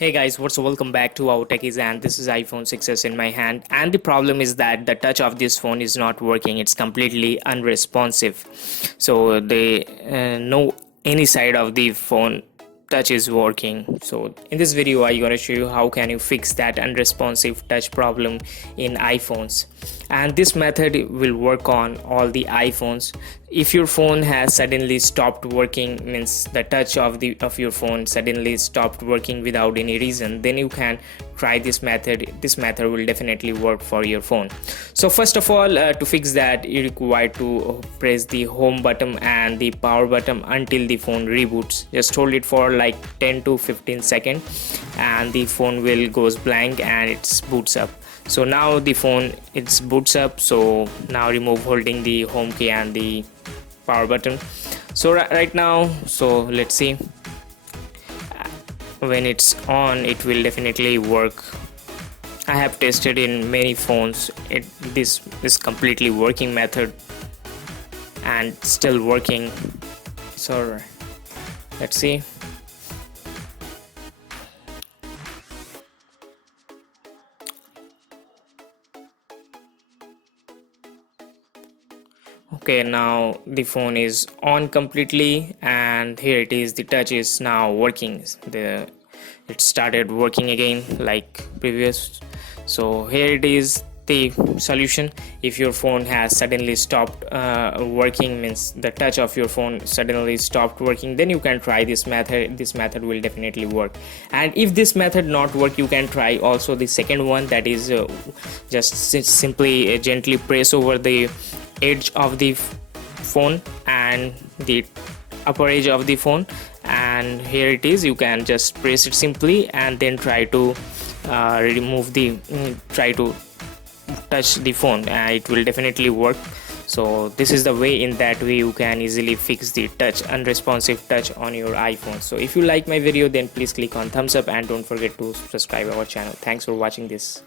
Hey guys, welcome back to our techies, and this is iPhone 6s in my hand, and the problem is that the touch of this phone is not working. It's completely unresponsive, so they no any side of the phone touch is working. So in this video I'm going to show you how can you fix that unresponsive touch problem in iPhones, and this method will work on all the iPhones. If your phone has suddenly stopped working, means the touch of your phone suddenly stopped working without any reason, then you can try this method. This method will definitely work for your phone. So first of all, to fix that, you require to press the home button and the power button until the phone reboots. Just hold it for like 10 to 15 seconds and the phone will goes blank and it boots up. So now the phone it's boots up. So now remove holding the home key and the power button. So right now, so let's see, when it's on it will definitely work. I have tested in many phones. This is completely working method and still working. So let's see. Okay, now the phone is on completely, and here it is, the touch is now working. It started working again like previous. So here it is, the solution. If your phone has suddenly stopped working, means the touch of your phone suddenly stopped working, then you can try this method. This method will definitely work. And if this method not work, you can try also the second one, that is just simply gently press over the edge of the phone and the upper edge of the phone, and here it is, you can just press it simply and then try to try to touch the phone, and it will definitely work. So this is the way. In that way you can easily fix the unresponsive touch on your iPhone. So if you like my video, then please click on thumbs up and don't forget to subscribe our channel. Thanks for watching this.